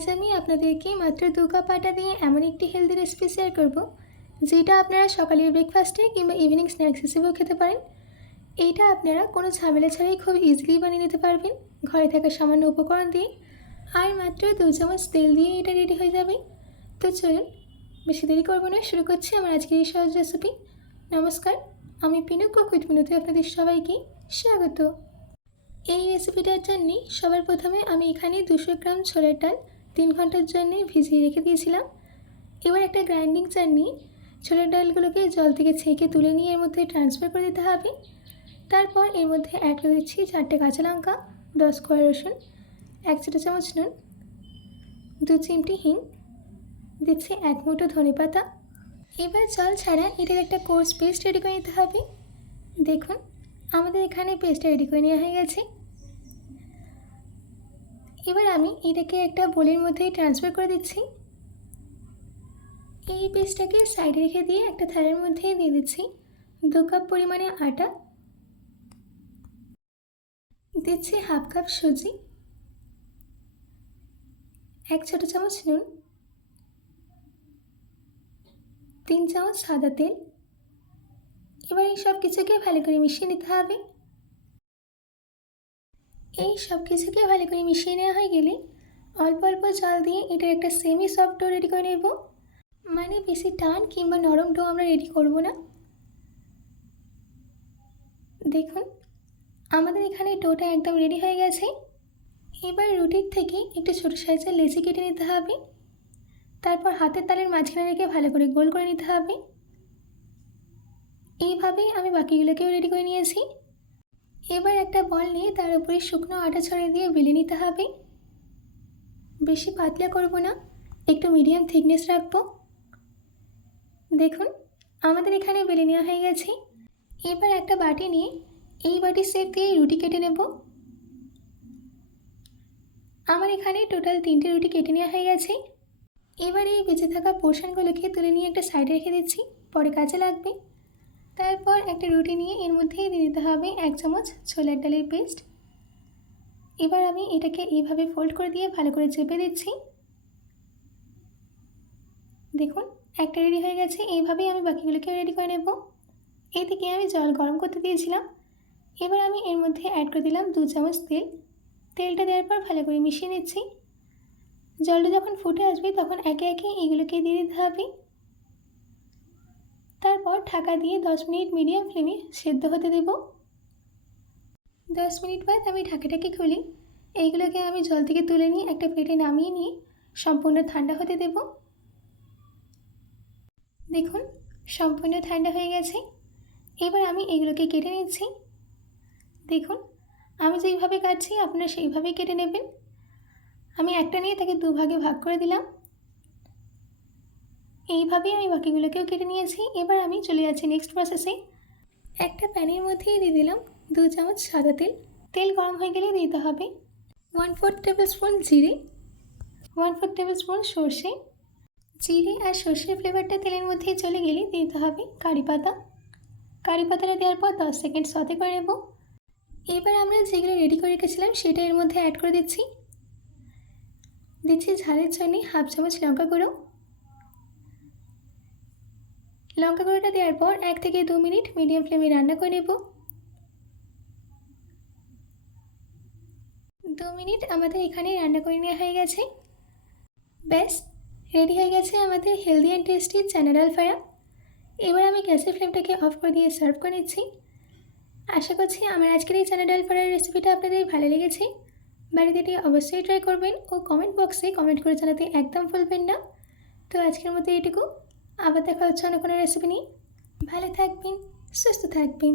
আজ আমি আপনাদেরকে মাত্র 2 কাপ আটা দিয়ে এমন একটি হেলদি রেসিপি শেয়ার করব যেটা আপনারা সকালের ব্রেকফাস্টে কিংবা ইভিনিং স্ন্যাক্স হিসেবেও খেতে পারেন। এইটা আপনারা কোনো ঝামেলা ছাড়াই খুব ইজিলি বানিয়ে নিতে পারবেন ঘরে থাকা সামান্য উপকরণ দিয়ে। আর মাত্র 2 চামচ তেল দিয়ে এটা রেডি হয়ে যাবে। তো চলুন বেশি দেরি করব না, শুরু করছি আমার আজকের এই সহজ রেসিপি। নমস্কার, আমি পিনক কুইক মিনুতে আপনাদের সবাইকে স্বাগত। এই রেসিপিটার জন্যে সবার প্রথমে আমি এখানে 200 গ্রাম ছোলার ডাল 3 ঘন্টার জন্য ভিজিয়ে রেখে দিয়েছিলাম। এবার একটা গ্রাইন্ডিং জার নিয়ে ছোলার ডালগুলোকে জল থেকে ছেঁকে তুলে নিয়ে এর মধ্যে ট্রান্সফার করে দিতে হবে। তারপর এর মধ্যে অ্যাড করে দিচ্ছি 4টে কাঁচা লঙ্কা, 10 কোয়া রসুন, 1 ছোটো চামচ নুন, 2 চিমটি হিং, দিচ্ছি 1 মুঠো ধনে পাতা। এবার জল ছাড়া এটার একটা কোর্স পেস্ট রেডি করে নিতে হবে। দেখুন আমাদের এখানে পেস্টটা রেডি করে নেওয়া হয়ে গেছে। এবার আমি এটাকে একটা বোলের মধ্যে ট্রান্সফার করে দিচ্ছি। এই পেস্টটাকে সাইডে রেখে দিয়ে একটা থালার মধ্যে দিয়ে দিচ্ছি 2 কাপ পরিমাণে আটা, দিচ্ছি হাফ কাপ সুজি, 1 ছোটো চামচ নুন, 3 চামচ সাদা তেল। এবার এই সব কিছুকে ভালো করে মিশিয়ে নিতে হবে। এই সব কিছুকে ভালো করে মিশিয়ে নেওয়া হয়ে গেলে অল্প অল্প জল দিয়ে এটার একটা সেমি সফট ডো রেডি করে নেব। মানে বেশি টান কিংবা নরম ডো আমরা রেডি করব না। দেখুন আমাদের এখানে ডোটা একদম রেডি হয়ে গেছে। এবার রুটির থেকে একটু ছোটো সাইজের লেচি কেটে নিতে হবে। তারপর হাতের তালের মাঝখানে রেখে ভালো করে গোল করে নিতে হবে। এইভাবেই আমি বাকিগুলোকেও রেডি করে নিয়েছি। এবার একটা বল নিয়ে তার উপরে শুকনো আটা ছড়িয়ে দিয়ে বেলে নিতে হবে। বেশি পাতলা করব না, একটু মিডিয়াম থিকনেস রাখবো। দেখুন আমাদের এখানে বেলে নেওয়া হয়ে গেছে। এবার একটা বাটি নিয়ে এই বাটির শেপ দিয়ে রুটি কেটে নেব। আমার এখানে টোটাল 3টে রুটি কেটে নেওয়া হয়ে গেছে। এবার এই বেঁচে থাকা পোর্শনগুলোকে তুলে নিয়ে একটা সাইডে রেখে দিচ্ছি, পরে কাজে লাগবে। তারপর একটা রুটি নিয়ে এর মধ্যেই দিয়ে দিতে হবে 1 চামচ ছোলার ডালের পেস্ট। এবার আমি এটাকে এইভাবে ফোল্ড করে দিয়ে ভালো করে চেপে দিচ্ছি। দেখুন একটা রেডি হয়ে গেছে। এইভাবেই আমি বাকিগুলোকেও রেডি করে নেব। এদিকে আমি জল গরম করতে দিয়েছিলাম। এবার আমি এর মধ্যে অ্যাড করে দিলাম 2 চামচ তেল। তেলটা দেওয়ার পর ভালো করে মিশিয়ে নিচ্ছি। জলটা যখন ফুটে আসবে তখন একে একে এইগুলোকে দিয়ে দিতে হবে। তারপর ঢাকা দিয়ে 10 মিনিট মিডিয়াম ফ্লেমে সেদ্ধ হতে দেব। 10 মিনিট বাদ আমি ঢাকাটাকে খুলি। এইগুলোকে আমি জল থেকে তুলে নিয়ে একটা প্লেটে নামিয়ে নিয়ে সম্পূর্ণ ঠান্ডা হতে দেব। দেখুন সম্পূর্ণ ঠান্ডা হয়ে গেছে। এবার আমি এগুলোকে কেটে নিচ্ছি। দেখুন আমি যেইভাবে কাটছি আপনারা সেইভাবেই কেটে নেবেন। আমি একটা নিয়ে তাকে 2 ভাগে ভাগ করে দিলাম। এইভাবেই আমি বাকিগুলোকেও কেটে নিয়েছি। এবার আমি চলে যাচ্ছি নেক্সট প্রসেসে। একটা প্যানের মধ্যেই দিয়ে দিলাম 2 চামচ সাদা তেল। তেল গরম হয়ে গেলে দিতে হবে 1/4 টেবিল স্পুন জিরে, 1/4 টেবিল স্পুন সর্ষে। জিরে আর সর্ষের ফ্লেভারটা তেলের মধ্যেই চলে গেলে দিতে হবে কারি পাতা। কারি পাতাটা দেওয়ার পর 10 সেকেন্ড সতে করে নেব। এবার আমরা যেগুলো রেডি করে রেখেছিলাম সেটা এর মধ্যে অ্যাড করে দিচ্ছি। ঝালের জন্য হাফ চামচ লঙ্কা গুঁড়ো। লঙ্কা গুঁড়োটা দেওয়ার পর 1 থেকে 2 মিনিট মিডিয়াম ফ্লেমে রান্না করে নেব। 2 মিনিট আমাদের এখানে রান্না করে নেওয়া হয়ে গেছে। ব্যাস রেডি হয়ে গেছে আমাদের হেলদি অ্যান্ড টেস্টি চানা ডাল ফ্রাই। এবার আমি গ্যাসের ফ্লেমটাকে অফ করে দিয়ে সার্ভ করে নিচ্ছি। আশা করছি আমার আজকের এই চানা ডাল ফ্রাইয়ের রেসিপিটা আপনাদের ভালো লেগেছে। বাড়িতে এটি অবশ্যই ট্রাই করবেন ও কমেন্ট বক্সে কমেন্ট করে জানাতে একদম ভুলবেন না। তো আজকের মতো এটুকু, আবার দেখা হচ্ছে অন্য কোনো রেসিপি নিয়ে। ভালো থাকবেন, সুস্থ থাকবেন।